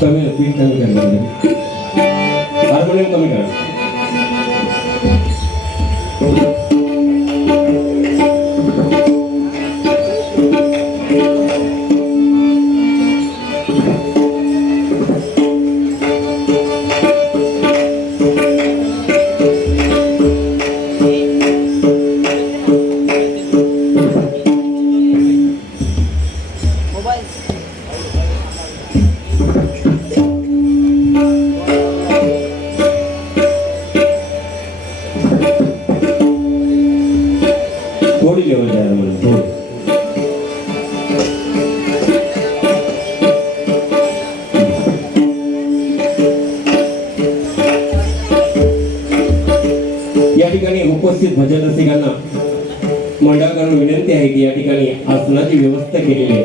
कमी पीठ कमी करणार, हार्मोनियम कमी करा. थोड़ी लेवल जाए मतलब थोड़ी. या ठिकाणी उपस्थित भजन रसिकांना मंडळाकडून विनंती आहे की या ठिकाणी आसनाची व्यवस्था केलेली आहे.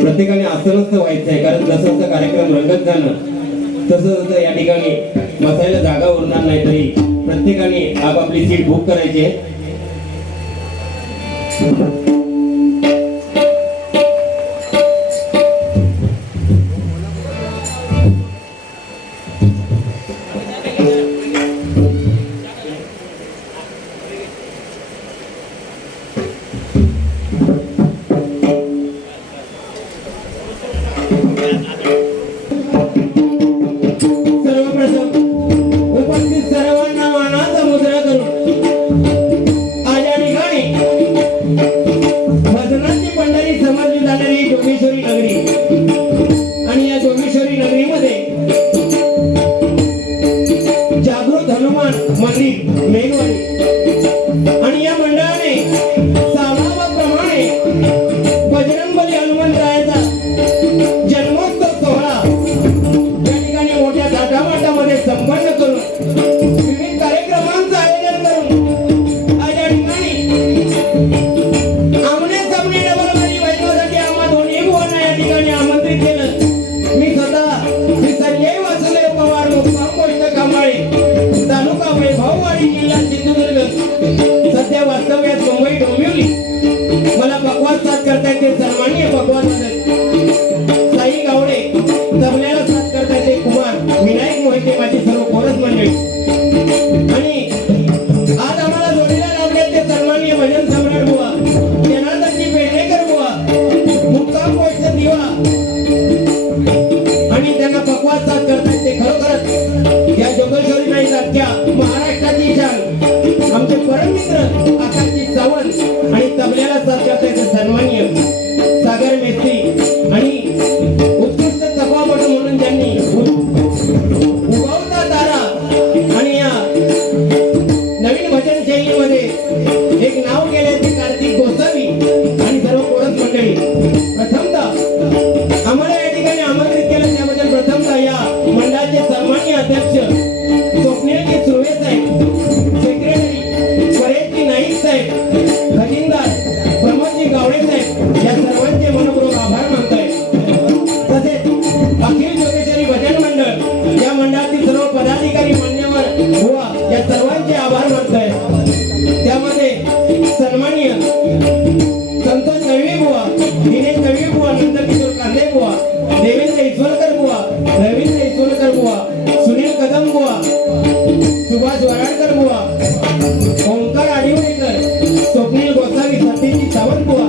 प्रत्येकाने आसनस्थ व्हायचं आहे, कारण जसं जसं कार्यक्रम रंगत जाणं तसं तसं या ठिकाणी बसायला जागा उरणार नाही. तरी प्रत्येकाने आपापली सीट बुक करायची आहे. आणि या मंडळाने सालावाप्रमाणे बजरंगबली हनुमंतरायाचा जन्मोत्सव सोहळा या ठिकाणी मोठ्या थाटामाटामध्ये संपन्न करून विविध कार्यक्रमांचं आयोजन करून आज या ठिकाणी आमने सामने डबलबाजी वैभवासाठी आम्हा दोन्ही बुवांना या ठिकाणी आमंत्रित केलं. मी स्वतः श्री संजय वासुदेव पवार मुक्काम पोस्ट कांबाळे तालुका वैभववाडी जिल्हा सिंधुदुर्ग सध्या वास्तव्यात मुंबई डोंबिवली. मला पकवाज साथ करता येते सन्माननीय पकवाज साई गावडे, तबल्याला साथ करता येते कुमार विनायक मोहिते, माझी सर्व कोरस मंडळी. आणि आज आम्हाला जोडीला लावले ते सन्माननीय भजन सम्राट बुवा जनार्दनजी पेडणेकर बुवा मुक्काम पोस्ट दिवा, आणि त्यांना पकवाज साथ करता येते. खरोखरच या जोगेश्वरी नाही अख्ख्या महाराष्ट्राची शान आमचे परममित्र आकाशजी सावंत, आणि तबल्याला साथ करता येते सन्माननीय सागर मेस्त्री, आणि उत्कृष्ट तबलापटू म्हणून ज्यांनी उगवता तारा आणि या नवीन भजन शैलीमध्ये एक नाव केले ते कार्तिक गोसावी आणि सर्व कोरस मंडळी. प्रथमतः आम्हाला या ठिकाणी आमंत्रित केलं त्याबद्दल प्रथमतः या मंडळाचे सन्माननीय अध्यक्ष स्वप्नीलजी सुर्वे साहेब, सेक्रेटरी परेशजी नाईक साहेब, खजिनदार प्रमोदजी गावडे साहेब या सर्वांचे मनपूर्वक आभार मानतोय. तसेच अखिल जोगेश्वरी भजन मंडळ या मंडळातील सर्व पदाधिकारी मान्यवर बुवा या सर्वांचे आभार मानतोय. त्यामध्ये सन्माननीय संतोष नळवी बुवा, दिनेश नळवी बुवा, नंदकिशोर कांदे बुवा, देवेंद्र ईश्वरकर बुवा, रवींद्र ईश्वरकर बुवा, सुनील कदम बुवा, सुभाष वराडकर बुवा, ओंकार आडिवडेकर, स्वप्नील गोसावी, सतीजी सावंत बुवा,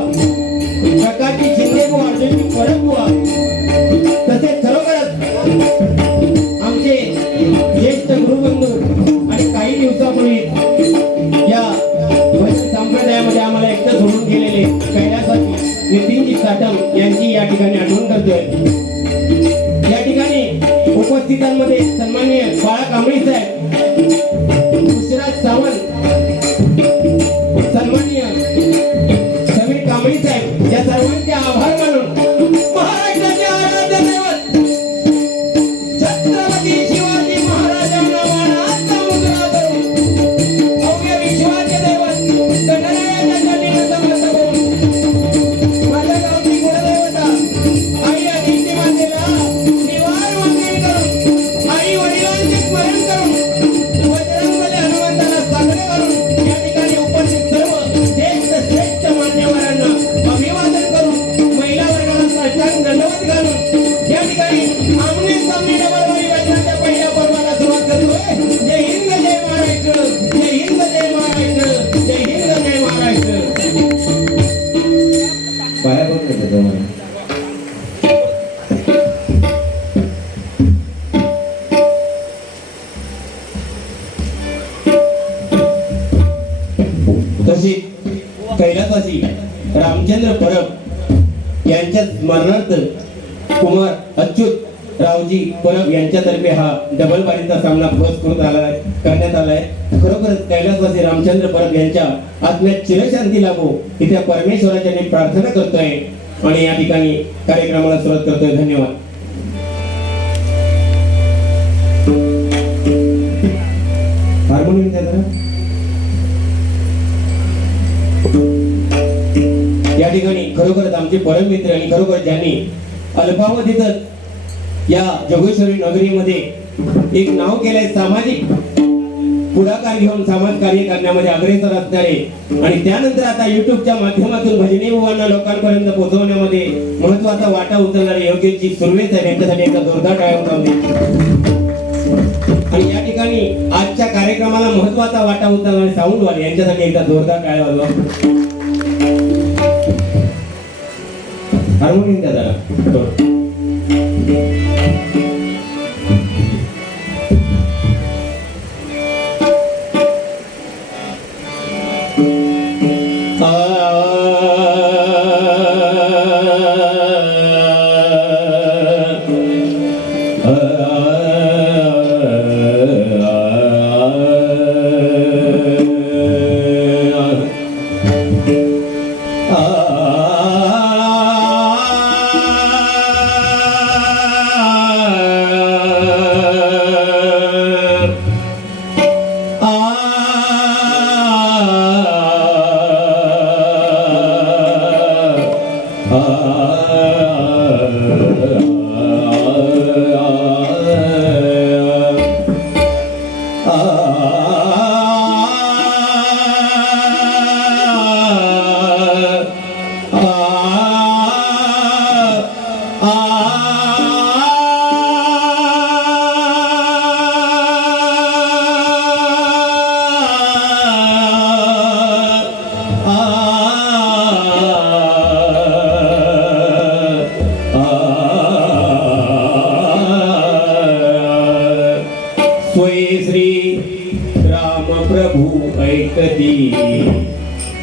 प्रकाशजी शिंदे बुवा, अर्जुनजी परब बुवा. तसेच खरोखरच आमचे ज्येष्ठ गुरुबंधू आणि काही दिवसापूर्वी या भजन संप्रदायामध्ये आम्हाला एकटं सोडून गेलेले कैलासाची नितीनजी साटम यांची या ठिकाणी आठवण करतोय. या ठिकाणी उपस्थितांमध्ये सन्माननीय बाळा कांबळी साहेब, पुष्यराज सावंत, सन्माननीय समीर कांबळी साहेब या सर्वांचे आभार मानून महाराष्ट्राचे आराध्य दैवत छत्रपती शिवाजी महाराजांना मानाचा मुजरा करून भव्य विश्वाचे दैवत गणरायाच्या चरणी नतमस्तक होऊन माझ्या गावची कुलदैवता आई आदित्य मातेला निवार वंदन करून आई वडिलांचे स्मरण करून स्मरणार्थ कुमार अच्युत रावजी परब यांच्यातर्फे हा डबल बारीचा सामना करण्यात आलाय. खरोखरच कैलासवासी रामचंद्र परब यांच्या आत्म्यात चिरशांती लाभो ही त्या परमेश्वराच्या मी प्रार्थना करतोय आणि या ठिकाणी कार्यक्रमाला सुरुवात करतोय. धन्यवाद. हार्मोनियम द्या जरा. या ठिकाणी खरोखरच आमचे परम मित्र आणि खरोखर ज्यांनी अल्पावधीतच या जोगेश्वरी नगरीमध्ये एक नाव केलंय, सामाजिक पुढाकार घेऊन समाज कार्य करण्यामध्ये अग्रेसर असणारे आणि त्यानंतर आता युट्यूबच्या माध्यमातून भजनी बुवांना लोकांपर्यंत पोहोचवण्यामध्ये महत्वाचा वाटा उचलणारे योगेशजी सुर्वे साहेब यांच्यासाठी एकदा जोरदार टाळ्या वाजवा. आणि या ठिकाणी आजच्या कार्यक्रमाला महत्वाचा वाटा उचलणारे साऊंडवाले यांच्यासाठी एकदा जोरदार टाळ्या वाजवा. हार्मोनियम द्या जरा.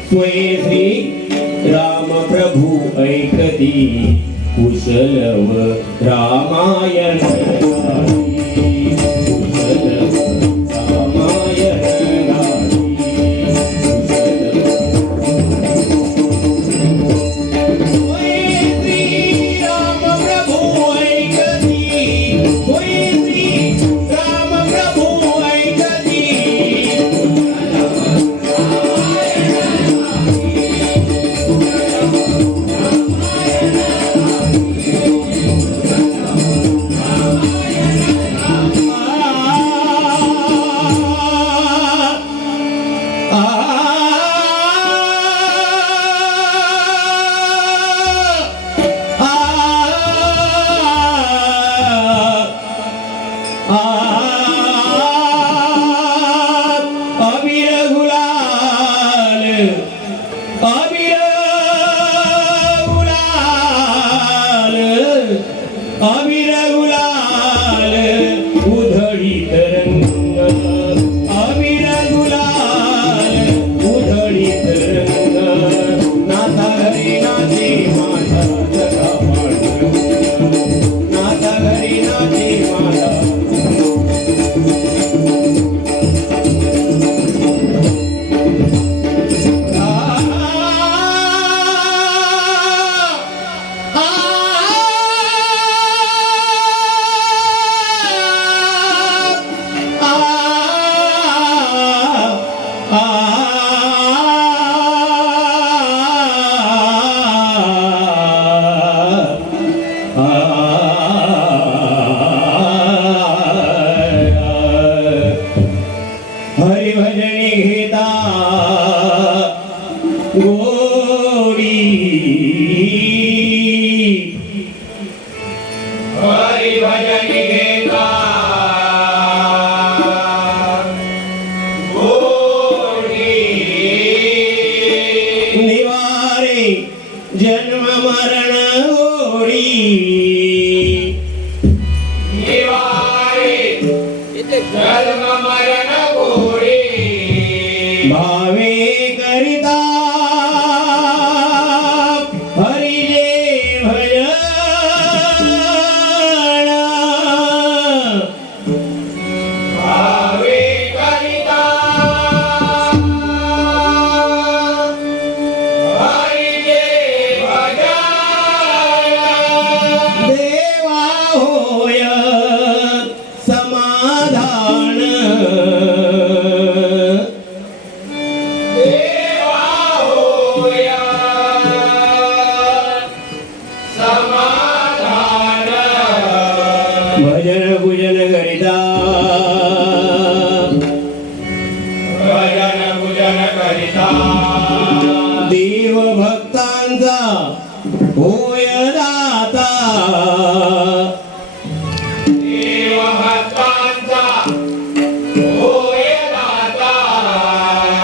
स्वये श्री राम प्रभु ऐकती कुशलव रामायण जन्म मरण ओळी जन्म मरण ओळी भावे करिता हरिले भजन भजन पूजन करिता देव भक्तांचा होय दाता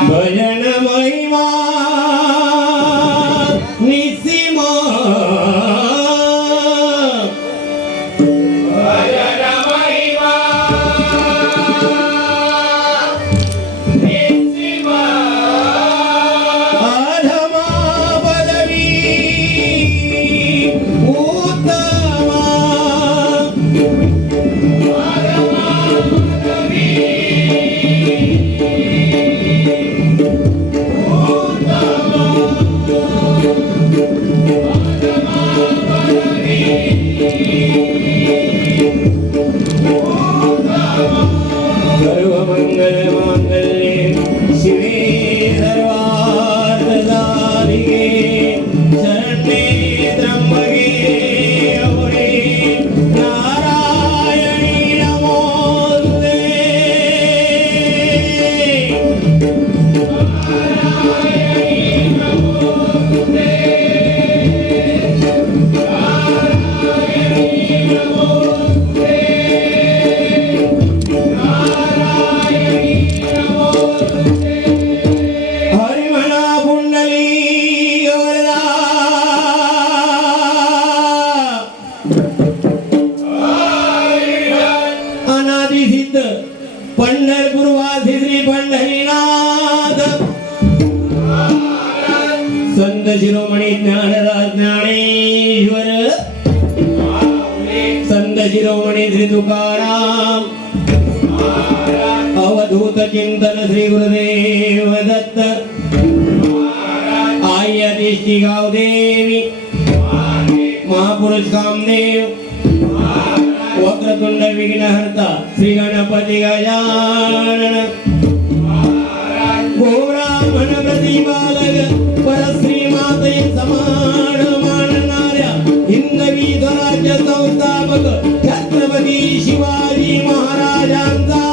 भजन महिमा निसीमा अधमा पदवी उत्तमा सर्वमंगल मांगल्ये शिवे सर्वार्थसाधिके शरण्ये त्र्यंबके गौरी नारायणी नमोस्तुते हरि म्हणा पुंडली वरदा अनादि सिद्ध पंढरपूर वासी श्री पंढरीनाथ संत शिरोमणी ज्ञानराज ज्ञानेश्वर संत शिरोमणी श्री तुकाराम अवधूत चिंतन श्री गुरुदेव दत्त आयतिष्ठी गावदेवी महापुरुष कामदेव वक्रतुंड विघ्नहर्ता श्री गणपती गजानन गोब्राह्मण प्रतिपालक परश्री माते समान मानणाऱ्या हिंदवी स्वराज्य संस्थापक छत्रपती शिवाजी महाराजांचा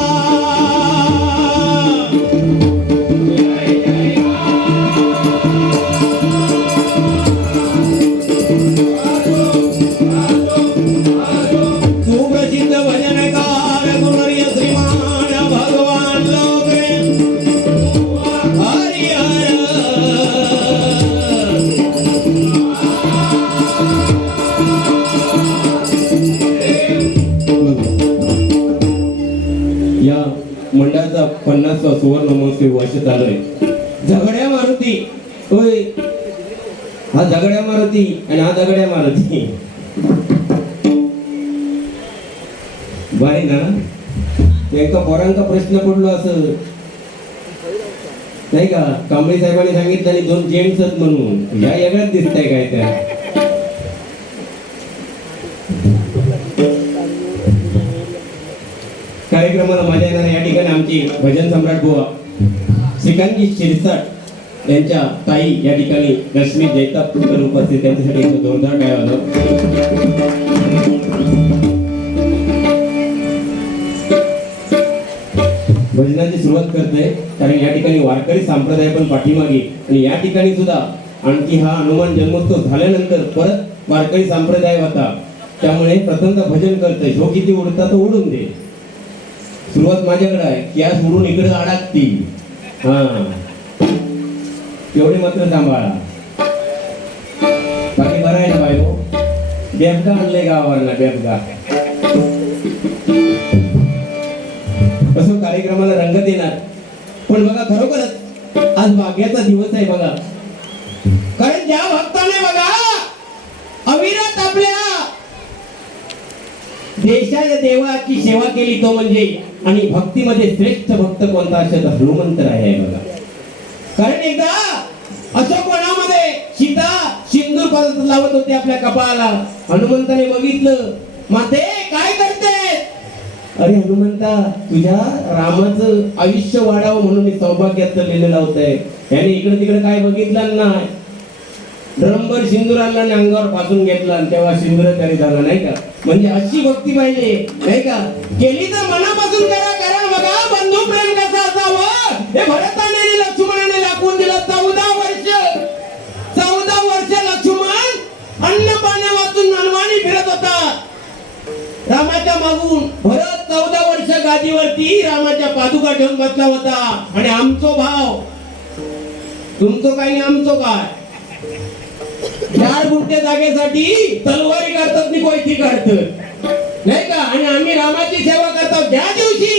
सुप्रसिद्ध भजनकार गुरुवर्य श्रीमान भगवान लोकरे हरि हर या मंडळाचा 50वा सुवर्ण महोत्सव वर्ष चालू आहे. झगड्या मारुती होय, हा झगड्या मारुती आणि हा दगड्या मारुती बाई ना एका पोरांचा प्रश्न पडलो असं नाही का, कांबळे साहेबांनी सांगितलं आणि 2 जेंट्स आहेत म्हणून या वेगळ्याच दिसतंय काय त्या कार्यक्रमाला मजा येणार. या ठिकाणी आमची भजन सम्राट बुवा श्रीकांतजी शिरसाट यांच्या ताई या ठिकाणी लक्ष्मी जैताप उपस्थित, त्यांच्यासाठी एक जोरदार काय होतं. भजनाची सुरुवात करते कारण या ठिकाणी वारकरी संप्रदाय पण पाठीमागे आणि या ठिकाणी सुद्धा आणखी हा हनुमान जन्मोत्सव झाल्यानंतर परत वारकरी संप्रदाय होता, त्यामुळे प्रथमतः भजन करतोय. जो किती उडता तो उडून दे. सुरुवात माझ्याकडे आहे, गॅस उडून इकडे अडकती. हा एवढे मात्र सांभाळा, बाकी बरं आहे ना बायको. बेबगा आणलंय गावावरला बेबगा. असं कार्यक्रमाला रंगत येणार. पण बघा खरोखरच आज भाग्याचा दिवस आहे बघा, कारण ज्या भक्ताने बघा अविरत आपल्या देशाच्या देवाची सेवा केली तो म्हणजे, आणि भक्तीमध्ये श्रेष्ठ भक्त कोणता असेल तर हनुमंतराय आहे बघा. कारण एकदा अशोक वनामध्ये सीता सिंदूर लावत होते आपल्या कपाळाला. हनुमंताने बघितलं, माते काय करते? अरे हनुमंता, तुझ्या रामाचं आयुष्य वाढावं म्हणून मी सौभाग्याचं लिहिलं लावतंय. याने इकडे तिकडे काय बघितलं नाही. ड्रमभर सिंदूर आणला आणि अंगावर पासून घेतला आणि तेव्हा सिंदूर तरी झाला नाही का. म्हणजे अशी भक्ती पाहिजे नाही का. केली तर मनापासून करा. कारण बघा बंधू प्रेम कसं असावं हे भरताने आणि लक्ष्मणाने दाखवून दिलं. 14 वर्ष लक्ष्मण अन्न पाण्या वाचून मनमानी फिरत होता रामाच्या मागून. भरत 14 वर्ष गादीवरती रामाच्या पादुका ठेवून बसला होता. आणि आमचो भाव तुमचं काय आणि आमचो काय 4 गुंठे जागेसाठी तलवारी करतात आणि कोयती काढतात नाही का. आणि आम्ही रामाची सेवा करतो. ज्या दिवशी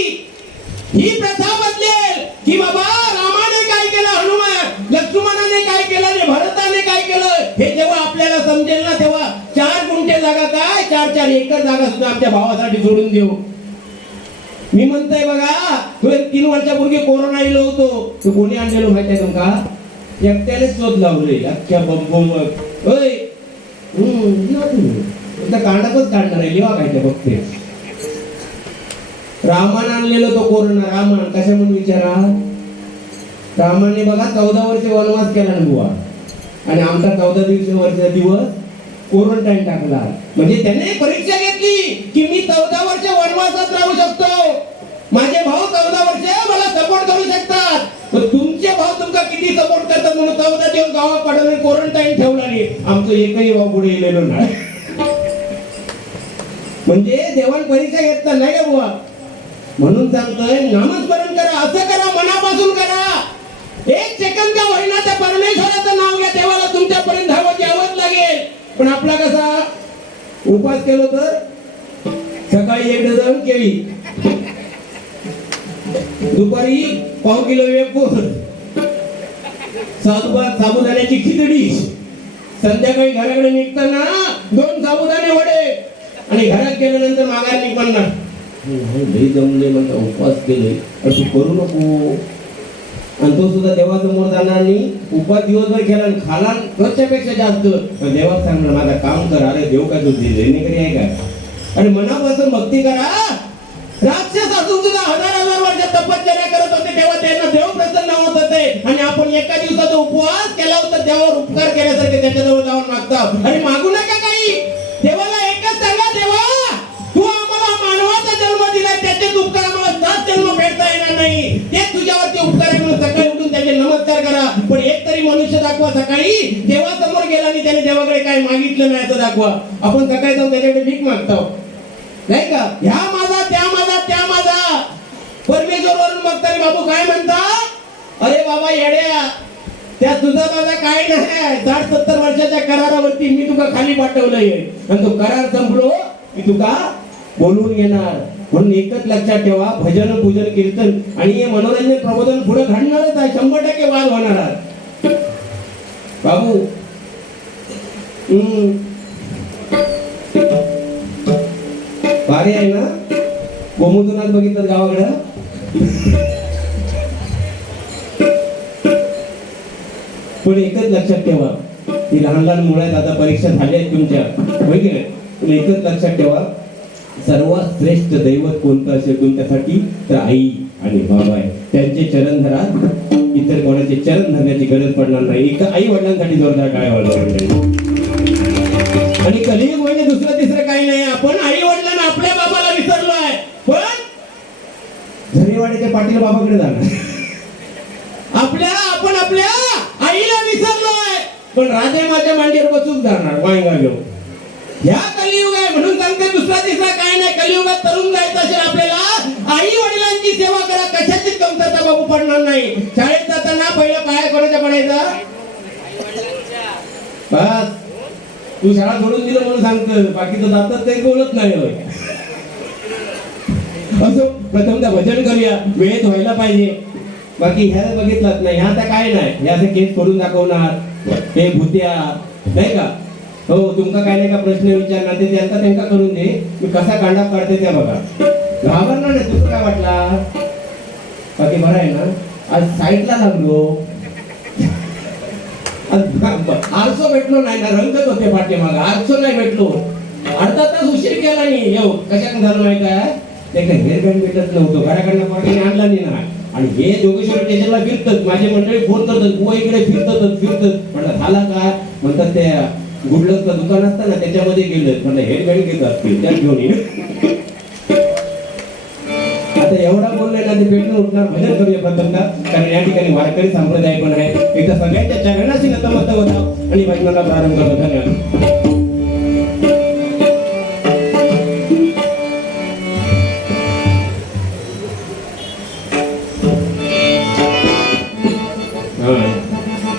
ही प्रथा बदलेल की बाबा रामाने काय केलं, हनुमान लक्ष्मणाने काय केलं आणि भरताने काय केलं हे जेव्हा आपल्याला समजेल ना तेव्हा 4 गुंठे जागा काय 4 एकर जागा सुद्धा आमच्या भावासाठी सोडून देऊ. मी म्हणतोय बघा 3 वर्षापूर्वी कोरोना येलो होतो. तो कोणी आणलेलो माहिती आहे तुमका. एकट्यानेच शोध लावले अख्ख्या बंबोमग. होय कांडातच काढणार आहे लिवा काय ते बघते. रामान आणलेलो तो कोरोना. रामान कशा म्हणून विचारा. रामाने बघा 14 वर्ष वनवास केला ना बुवा. आणि आमचा 14 वर्षाचा दिवस क्वारंटाईन टाकला. म्हणजे त्याने परीक्षा घेतली की मी 14 वर्ष वनवासात राहू शकतो. माझे भाऊ 14 वर्ष मला सपोर्ट करू शकतात. तुमचे भाऊ तुमका किती सपोर्ट करतात म्हणून 14 दिवस गावा पाडून क्वारंटाईन ठेवला नाही. आमचं एकही भाऊ पुढे गेलेलो नाही. म्हणजे देवान परीक्षा घेतला नाही का बुवा. म्हणून सांगतोय नामस्मरण करा. असं करा मनापासून करा. 1 सेकंद का होईना त्या परमेश्वराचं नाव घ्या. देवाला तुमच्यापर्यंत धावत यावंच लागेल. पण आपला कसा उपास केलो तर सकाळी 1 डझन केळी, दुपारी पाव किलो वेपूर, साबुदाण्याची खिचडी, संध्याकाळी घराकडे निघताना 2 साबुदाणे वडे आणि घरात गेल्यानंतर माघार निघणार. लई जमले म्हणता उपवास केले तू करू नको. आणि तो सुद्धा देवासमोर जाणार नाही. उपवास दिवसभर केला आणि खाला रोजच्यापेक्षा जास्त. देवाला सांगणार माझा काम कर. अरे देव काय तुझी देणेकरी आहे का. आणि मनापासून भक्ती करा. राक्षस असून सुद्धा 1000 वर्ष तपश्चर्या करत होते तेव्हा त्यांना देव प्रसन्न होत होते. आणि आपण एका दिवसाचा उपवास केला होता देवावर उपकार केल्यासारखे त्याच्याजवळ जाऊन मागता. आणि मागू नका काही. देवाला एकच सांगा देवा तू आम्हाला मानवाचा जन्म दिलाय त्याचे उपकार आम्हाला 7 जन्म फेडता येणार नाही. ते तुझ्यावरती उपकार आहे म्हणून सकाळी उठून त्याचे नमस्कार करा. पण एक तरी मनुष्य दाखवा सकाळी देवासमोर गेला आणि त्याने देवाकडे काय मागितलं नाही असं दाखवा. आपण सकाळी जाऊन त्याच्याकडे भीक मागतो नाही का. ह्या माझा त्या माझा त्या माझा. परमेश्वर वरून बघताना बाबू काय म्हणता. अरे बाबा येड्या त्या तुझा माझा काय नाही. 60-70 वर्षाच्या करारावरती मी तुका खाली पाठवलंय. आणि तो करार संपलो की तुका बोलून येणार. म्हणून एकच लक्षात ठेवा भजन पूजन कीर्तन आणि हे मनोरंजन प्रबोधन पुढे घडणारच आहे. 100% वाद होणार आहे बाबू. भारी आहे ना. गोमुदनात बघितलं गावाकडं. पण एकच लक्षात ठेवा ही लहान लहान मुलं आता परीक्षा झाल्या आहेत तुमच्या होय की नाही. पण एकच लक्षात ठेवा सर्वात श्रेष्ठ दैवत कोणतं असेल तुमच्यासाठी तर आई आणि बाबा आहे. त्यांचे चरण धरा. इतर कोणाचे चरण धरण्याची गरज पडणार नाही. एका आई वडिलांसाठी जोरदार टाळ्या वाजवा. आणि कलियुग म्हणजे दुसरं तिसरं काही नाही. आपण आई वडिलांना आपल्या बाबाला विसरलो आहे. पण झरीवाड्याच्या पाटील बाबाकडे जाणार. आपण आपल्या आईला विसरलो आहे. पण राधे माझ्या मांडीवर बसून जाणार वांगा घेऊन. ह्या कलियुग आहे म्हणून सांगते दुसरा तिसरा काय नाही. कलियुगात तरुण जायचं असेल आपल्याला आई वडिलांची सेवा करा. कशाचीच कमतरता बाबू पडणार नाही. शाळेत जाताना पहिला पाया कोणाच्या पडायचा. बस तू शाळा सोडून दिलं म्हणून सांगतं. बाकीचं जातात काही बोलत नाही होय. असं प्रथमतः भजन करूया. वेळेत व्हायला पाहिजे. बाकी ह्या बघितलाच नाही. ह्या आता काय नाही. ह्या असं केस करून दाखवणार हे भूत्या नाही का. हो तुमका काय नाही का प्रश्न विचारणार ते त्यांना करून दे. मी कसा कांडा काढते त्या बघा. घाबरणार नाही. तुझं काय वाटला बाकी बरं आहे ना. आज साईडला लागलो. आरसो भेटलो नाही ना. रंगत होते पाठीमाग. आरसो नाही भेटलो. अर्धा तास उशीर केला नाही. येऊ कशात झालं माहिती आहे. ते काय हेअर बँड भेटत नव्हतं. घराकडनं पोरगाने आणला नाही. आणि हे जोगेश्वर स्टेशनला फिरतात. माझे मंडळी फोन करतात बुवा इकडे फिरतात. म्हणलं झाला काय म्हणतात त्या गुडलकचं दुकान असतं ना त्याच्यामध्ये गेलं म्हणलं हेडबँड घेत असतील त्यात घेऊन येईल. आता एवढा बोललाय ना ते पेटून उठणार भजन करूया प्रथम का कारण या ठिकाणी वारकरी संप्रदाय पण आहे एकदा सगळ्यांच्या चरणाशी नतमस्तक होता आणि भजनाला प्रारंभ करतो. धन्यवाद.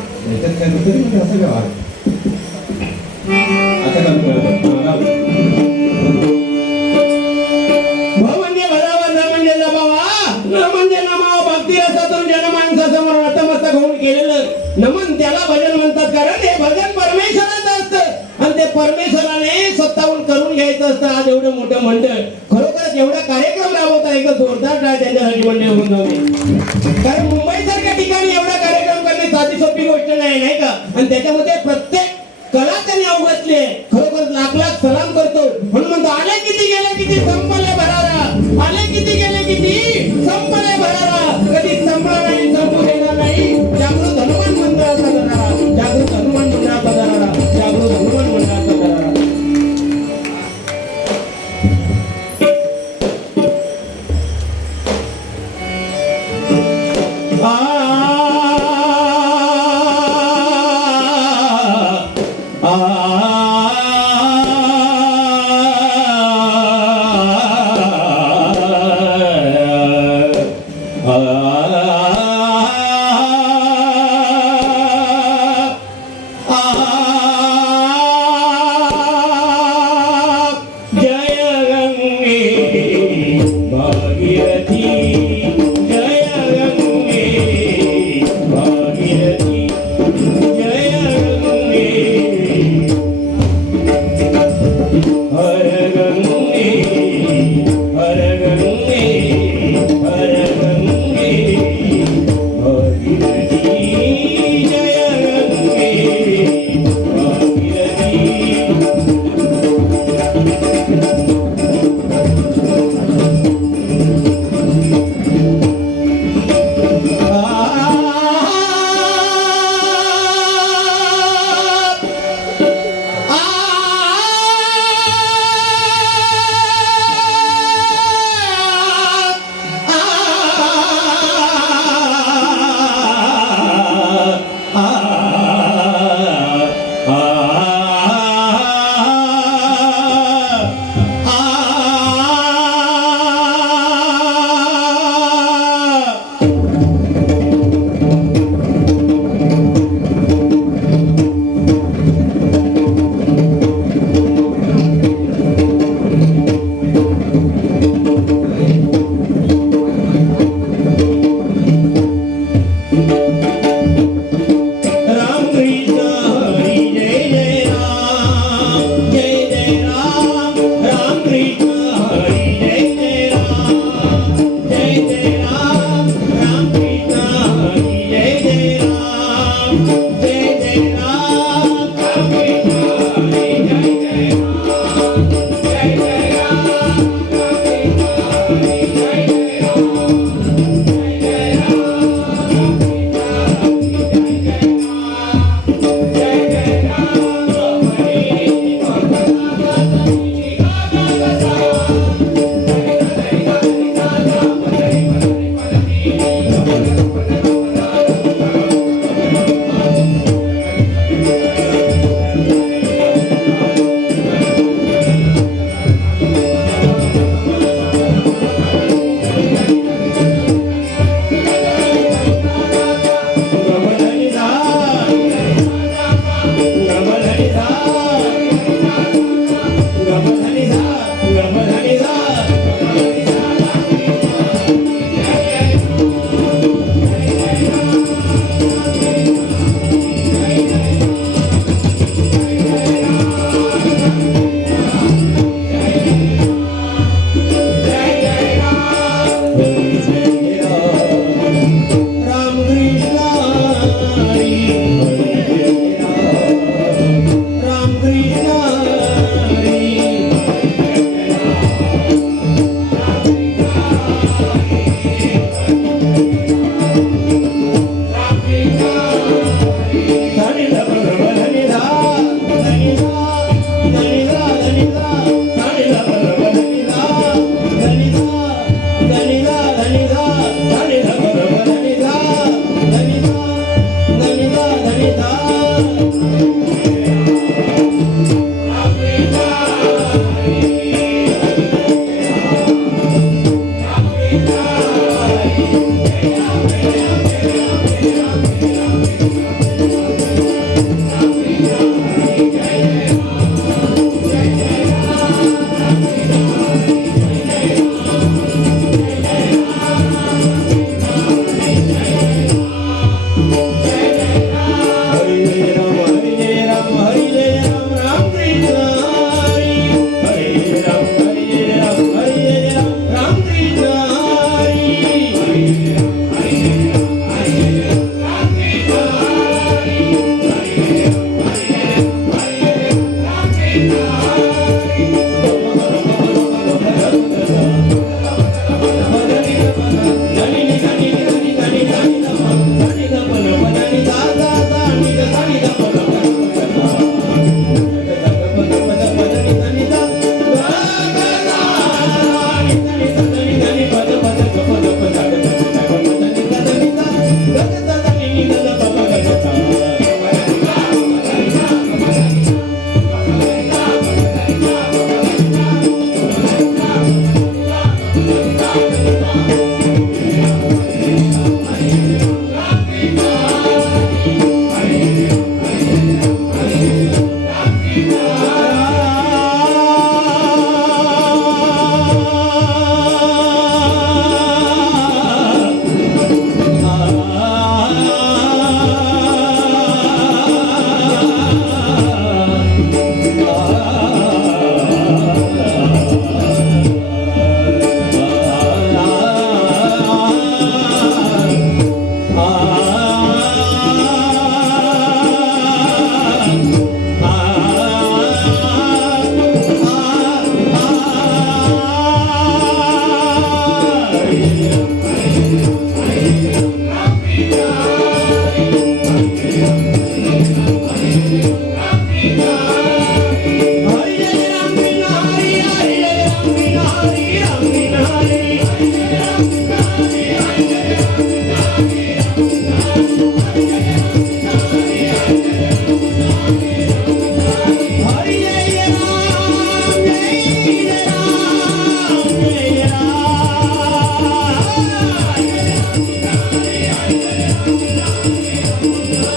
असं का आता कमी म्हणजे भरावा न म्हणजे जमावा न म्हणजे नमावा भक्ती रसातून जनमानसासमोर नतमस्तक होऊन केलेलं नमन त्याला भजन म्हणतात कारण हे भजन परमेश्वराचं असतं आणि ते परमेश्वराने स्वतःहून करून घ्यायचं असतं. आज एवढं मोठं मंडळ खरोखरच एवढा कार्यक्रम राबवता एक जोरदार टाळ त्यांच्यासाठी मंडळ होऊन जाऊ कारण मुंबई सारख्या ठिकाणी एवढा कार्यक्रम करणे साधी सोपी गोष्ट नाही का आणि त्याच्यामध्ये प्रत्येक कला त्यांनी अवगतली आहे. खरोखर लाख लाख सलाम करतो म्हणून म्हणतो आले किती गेले किती संपले भरारा आले किती गेले किती संपले भरारा कधी संपला नाही संपू देणार नाही. जागृत हनुमान मंडळाचा धरारा जागृत हनुमान मंडळाचा धरारा जागृत हनुमान मंडळाचा धरारा.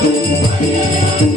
Hallelujah.